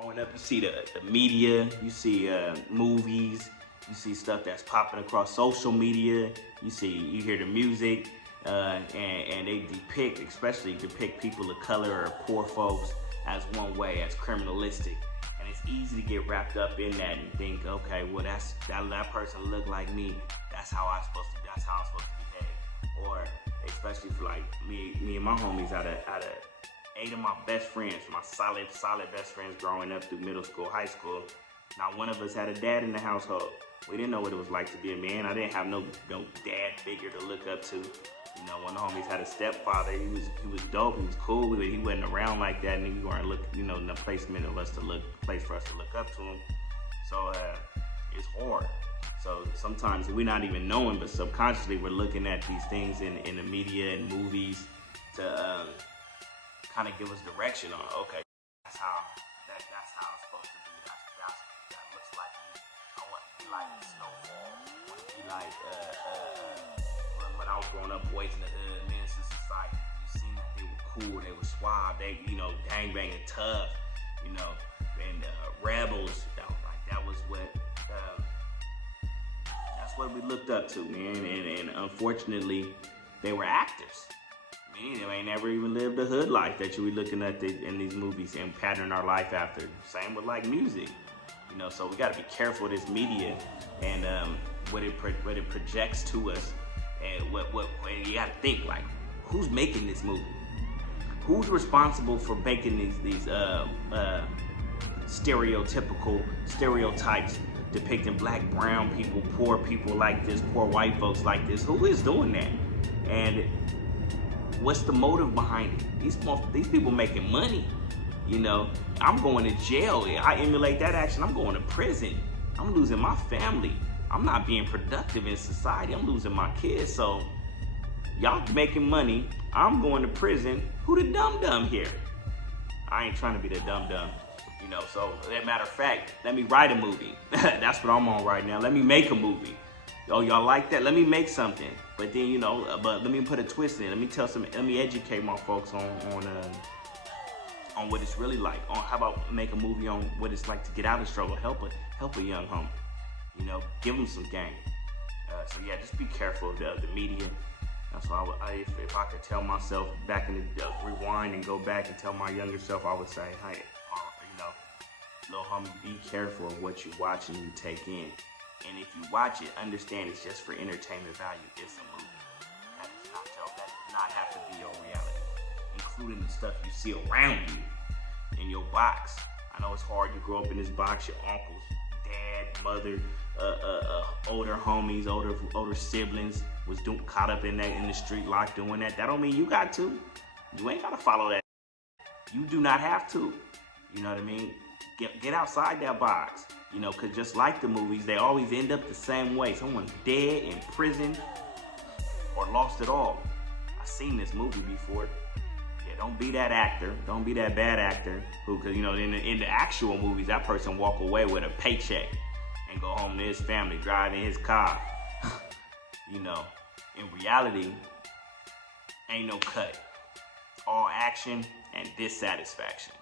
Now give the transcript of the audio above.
Growing up, you see the media, you see movies, you see stuff that's popping across social media, you hear the music, and they especially depict people of color or poor folks as one way, as criminalistic. And it's easy to get wrapped up in that and think, okay, well that person look like me, that's how I'm supposed to behave. Or especially for like me and my homies out of 8 of my best friends, my solid best friends growing up through middle school, high school. Not one of us had a dad in the household. We didn't know what it was like to be a man. I didn't have no dad figure to look up to. You know, one of the homies had a stepfather. He was dope. He was cool. He wasn't around like that, and we weren't no placement of us to place for us to look up to him. So it's hard. So sometimes we're not even knowing, but subconsciously we're looking at these things in the media and movies to kind of give us direction on, okay, that's how it's supposed to be. That looks like me. I want to be like Snowfall. I want to be like when I was growing up, Boys in the Hood, Menace to Society. You seen that they were cool, they were suave, they gang banging tough, and rebels. That was what. That's what we looked up to, man. And unfortunately, they were actors. They ain't never even lived the hood life that you be looking at in these movies and pattern our life after. Same with like music, so we got to be careful of this media and what it projects to us, and what you got to think, like, who's making this movie? Who's responsible for making these stereotypical stereotypes depicting black, brown people, poor people like this, poor white folks like this? Who is doing that? And what's the motive behind it? These people making money, I'm going to jail. I emulate that action, I'm going to prison. I'm losing my family. I'm not being productive in society. I'm losing my kids. So y'all making money, I'm going to prison. Who the dum-dum here? I ain't trying to be the dum-dum, so as a matter of fact, let me write a movie. That's what I'm on right now. Let me make a movie. Oh, y'all like that? Let me make something. But then, but let me put a twist in it. Let me educate my folks on what it's really like. On how about make a movie on what it's like to get out of struggle, help a young homie. Give them some game. So yeah, just be careful of the media. That's why if I could tell myself back in the rewind and go back and tell my younger self, I would say, hey, little homie, be careful of what you watch and you take in. And if you watch it, understand it's just for entertainment value. It's a movie. That does not have to be your reality, including the stuff you see around you in your box. I know it's hard. You grow up in this box. Your uncles, dad, mother, older homies, older siblings was caught up in the street life doing that. That don't mean you got to. You ain't got to follow that. You do not have to. You know what I mean? Get outside that box. Because just like the movies, they always end up the same way. Someone's dead, in prison, or lost it all. I've seen this movie before. Yeah, don't be that actor. Don't be that bad actor who, because, in the actual movies, that person walk away with a paycheck and go home to his family, driving his car. In reality, ain't no cut. All action and dissatisfaction.